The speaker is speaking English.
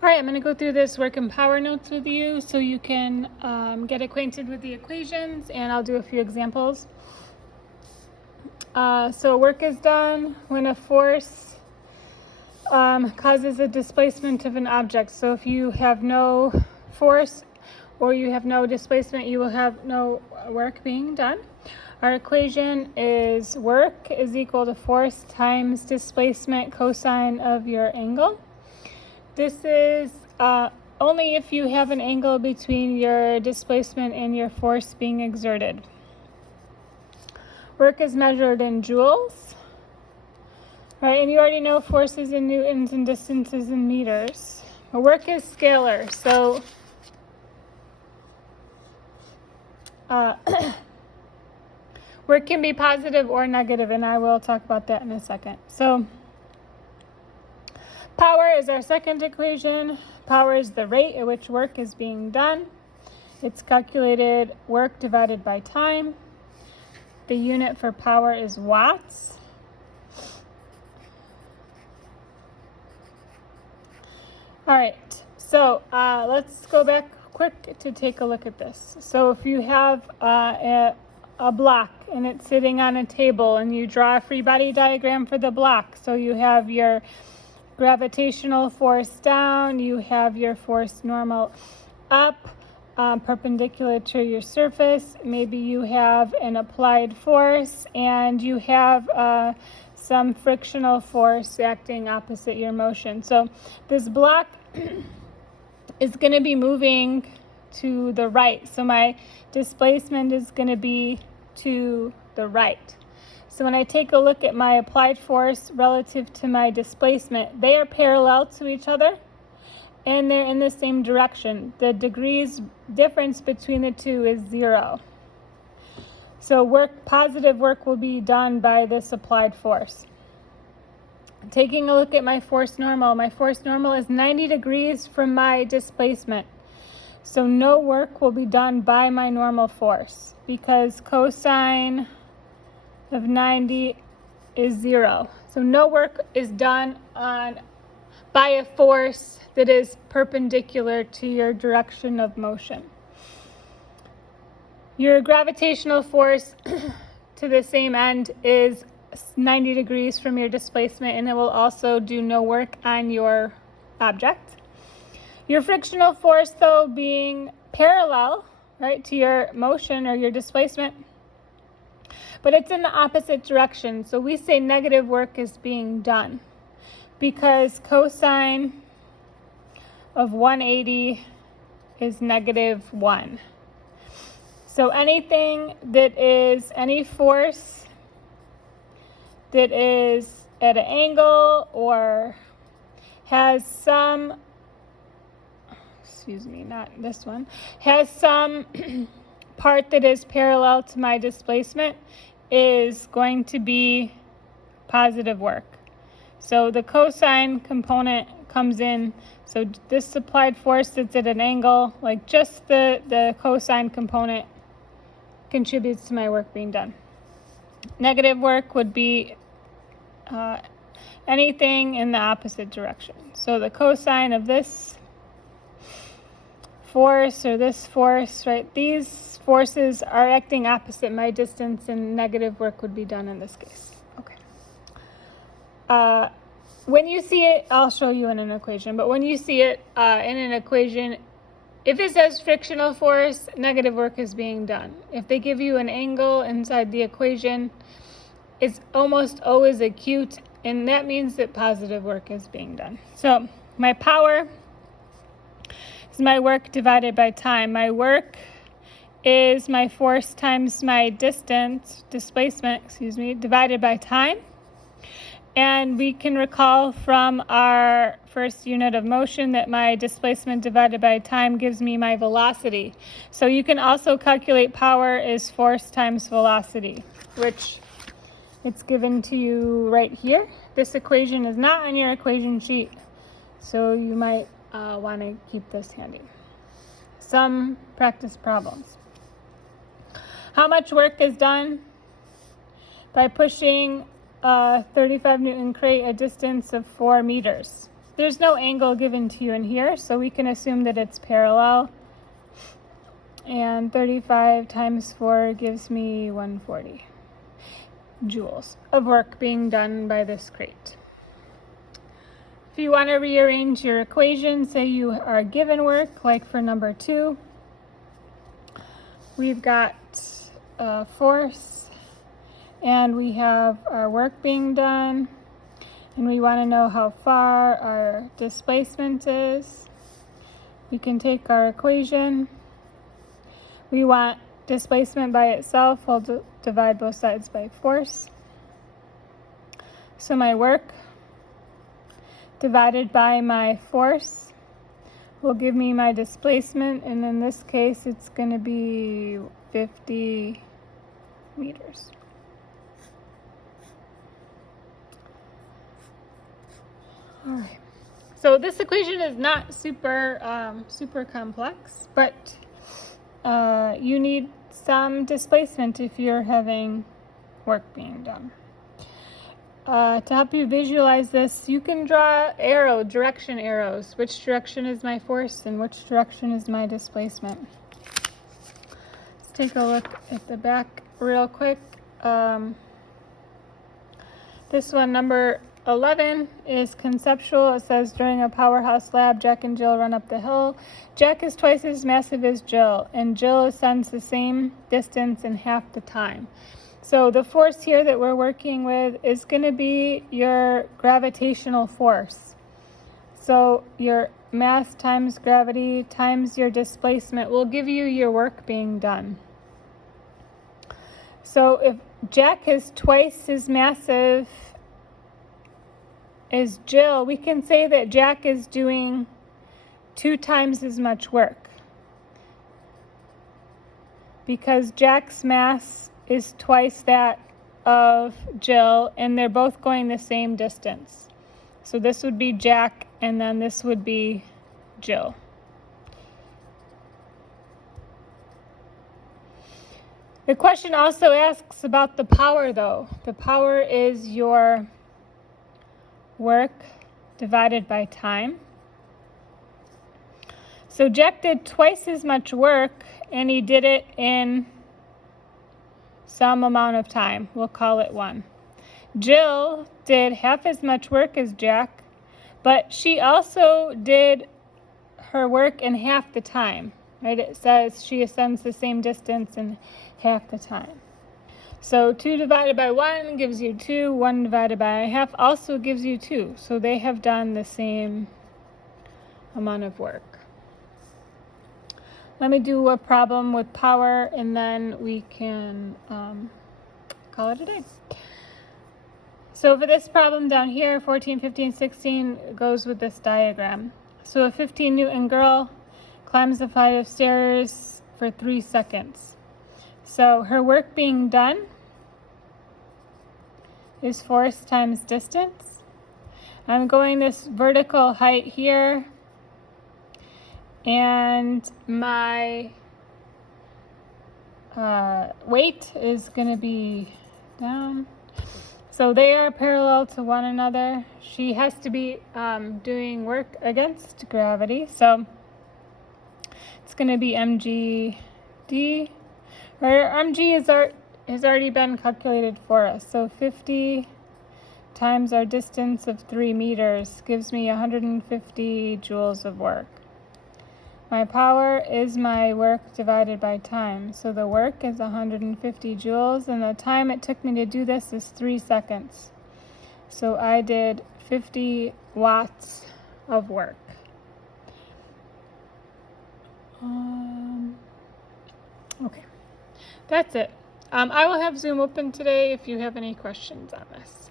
All right, I'm going to go through this work and power notes with you so you can get acquainted with the equations, and I'll do a few examples. So work is done when a force causes a displacement of an object. So if you have no force or you have no displacement, you will have no work being done. Our equation is work is equal to force times displacement cosine of your angle. This is only if you have an angle between your displacement and your force being exerted. Work is measured in joules. Right, and you already know forces in newtons and distances in meters. But work is scalar, so work can be positive or negative, and I will talk about that in a second. So power is our second equation. Power is the rate at which work is being done. It's calculated work divided by time. The unit for power is watts. All right, so let's go back quick to take a look at this. So if you have a block and it's sitting on a table and you draw a free body diagram for the block, so you have your gravitational force down, you have your force normal up, perpendicular to your surface, maybe you have an applied force, and you have some frictional force acting opposite your motion. So this block is going to be moving to the right. So my displacement is going to be to the right. So when I take a look at my applied force relative to my displacement, they are parallel to each other and they're in the same direction. The degrees difference between the two is 0. So positive work will be done by this applied force. Taking a look at my force normal is 90 degrees from my displacement. So no work will be done by my normal force because cosine of 90 is 0. So no work is done by a force that is perpendicular to your direction of motion. Your gravitational force to the same end is 90 degrees from your displacement, and it will also do no work on your object. Your frictional force, though, being parallel, right, to your motion or your displacement, but it's in the opposite direction. So we say negative work is being done because cosine of 180 is -1. So anything that is any force that is at an angle or has some, has some part that is parallel to my displacement is going to be positive work. So the cosine component comes in. So this applied force that's at an angle, like just the cosine component contributes to my work being done. Negative work would be anything in the opposite direction. So the cosine of this force or this force, right? These forces are acting opposite my distance, and negative work would be done in this case. Okay. When you see it, I'll show you in an equation, but when you see it in an equation, if it says frictional force, negative work is being done. If they give you an angle inside the equation, it's almost always acute, and that means that positive work is being done. So my power is my work divided by time. My work is my force times my displacement, divided by time. And we can recall from our first unit of motion that my displacement divided by time gives me my velocity. So you can also calculate power is force times velocity, which it's given to you right here. This equation is not on your equation sheet, so you might want to keep this handy. Some practice problems. How much work is done by pushing a 35 Newton crate a distance of 4 meters? there's no angle given to you in here, so we can assume that it's parallel. And 35 times 4 gives me 140 joules of work being done by this crate. If you want to rearrange your equation, say you are given work, like for number 2, we've got force, and we have our work being done, and we want to know how far our displacement is. We can take our equation. We want displacement by itself. We'll divide both sides by force. So my work divided by my force will give me my displacement, and in this case it's going to be 50 meters. All right. So this equation is not super complex, but you need some displacement if you're having work being done. To help you visualize this, you can draw direction arrows. Which direction is my force and which direction is my displacement? Let's take a look at the back real quick. This one, number 11, is conceptual. It says, during a powerhouse lab, Jack and Jill run up the hill. Jack is twice as massive as Jill, and Jill ascends the same distance in half the time. So the force here that we're working with is going to be your gravitational force. So your mass times gravity times your displacement will give you your work being done. So if Jack is twice as massive as Jill, we can say that Jack is doing 2 times as much work, because Jack's mass is twice that of Jill, and they're both going the same distance. So this would be Jack, and then this would be Jill. The question also asks about the power, though. The power is your work divided by time. So Jack did twice as much work, and he did it in some amount of time. We'll call it 1. Jill did half as much work as Jack, but she also did her work in half the time, right? It says she ascends the same distance in half the time. So 2 divided by 1 gives you 2. 1 divided by half also gives you 2. So they have done the same amount of work. Let me do a problem with power, and then we can call it a day. So for this problem down here, 14, 15, 16 goes with this diagram. So a 15 Newton girl climbs a flight of stairs for 3 seconds. So her work being done is force times distance. I'm going this vertical height here, and my weight is going to be down. So they are parallel to one another. She has to be doing work against gravity. So it's going to be mgd. Our mg has already been calculated for us. So 50 times our distance of 3 meters gives me 150 joules of work. My power is my work divided by time. So the work is 150 joules, and the time it took me to do this is 3 seconds. So I did 50 watts of work. Okay, that's it. I will have Zoom open today if you have any questions on this.